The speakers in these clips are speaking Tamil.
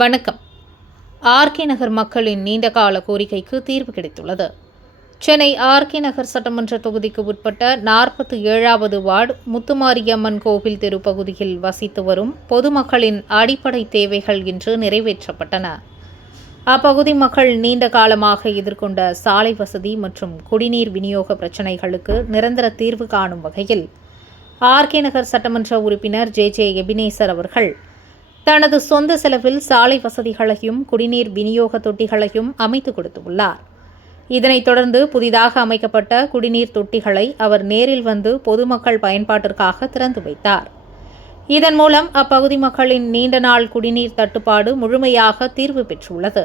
வணக்கம். ஆர்கே நகர் மக்களின் நீண்டகால கோரிக்கைக்கு தீர்வு கிடைத்துள்ளது. சென்னை ஆர்கே நகர் சட்டமன்ற தொகுதிக்கு உட்பட்ட 47வது வார்டு முத்துமாரியம்மன் கோவில் தெரு பகுதியில் வசித்து வரும் பொதுமக்களின் அடிப்படை தேவைகள் இன்று நிறைவேற்றப்பட்டன. அப்பகுதி மக்கள் நீண்ட காலமாக எதிர்கொண்ட சாலை வசதி மற்றும் குடிநீர் விநியோக பிரச்சினைகளுக்கு நிரந்தர தீர்வு காணும் வகையில் ஆர்கே நகர் சட்டமன்ற உறுப்பினர் ஜே எபினேசர் அவர்கள் தனது சொந்த செலவில் சாலை வசதிகளையும் குடிநீர் விநியோக தொட்டிகளையும் அமைத்துக் கொடுத்துள்ளார். இதனைத் தொடர்ந்து புதிதாக அமைக்கப்பட்ட குடிநீர் தொட்டிகளை அவர் நேரில் வந்து பொதுமக்கள் பயன்பாட்டிற்காக திறந்து வைத்தார். இதன் மூலம் அப்பகுதி மக்களின் நீண்ட நாள் குடிநீர் தட்டுப்பாடு முழுமையாக தீர்வு பெற்றுள்ளது.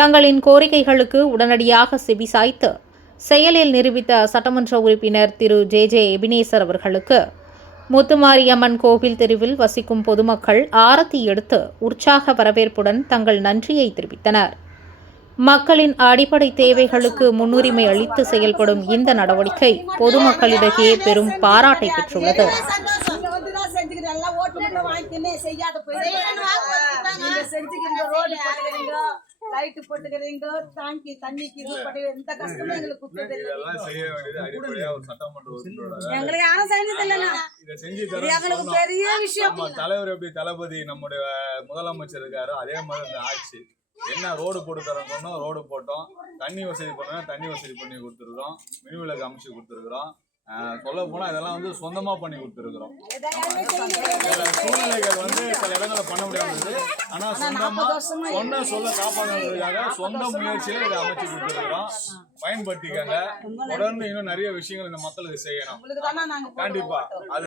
தங்களின் கோரிக்கைகளுக்கு உடனடியாக செவிசாய்த்து செயலில் நிரூபித்த சட்டமன்ற உறுப்பினர் திரு ஜே எபினேசர் அவர்களுக்கு முத்துமாரியம்மன் கோவில் தெருவில் வசிக்கும் பொதுமக்கள் ஆரத்தி எடுத்து உற்சாக வரவேற்புடன் தங்கள் நன்றியை தெரிவித்தனர். மக்களின் அடிப்படை தேவைகளுக்கு முன்னுரிமை அளித்து செயல்படும் இந்த நடவடிக்கை பொதுமக்களிடையே பெரும் பாராட்டை பெற்றுள்ளது. லைட் போட்டுக்கிறீங்க, டாங்கி தண்ணிக்கு இது பண்ணி எந்த கஷ்டமும் எங்களுக்கு கொடுத்தது இல்ல. எங்களுக்கு யாரும் செய்யறது இல்லைன்னா எங்களுக்கு பெரிய விஷயம். தலைவர் எப்படி தளபதி நம்முடைய முதலமைச்சர் இருக்காரு, அதே மாதிரி இந்த ஆட்சி என்ன ரோடு போட்டு தரோம், ரோடு போட்டோம். தண்ணி வசதி பண்ணோம், தண்ணி வசதி பண்ணி கொடுத்துருக்கோம். மின்விளக்கு அமைச்சு கொடுத்துருக்குறோம். சொல்ல போனா இதெல்லாம் வந்து சொந்தமா பண்ணி கொடுத்துருக்குறோம். சூழ்நிலைகள் வந்து சில இடங்களை பண்ண முடியாது. ஆனா சொந்தமா சொல்ல காப்பாற்றுறதுக்காக சொந்த முயற்சியில இதை அமைச்சு கொடுத்துருக்குறோம். பயன்படுத்திக்கங்க. தொடர்ந்து இன்னும் நிறைய விஷயங்கள் இந்த மக்களுக்கு செய்யணும். கண்டிப்பா அது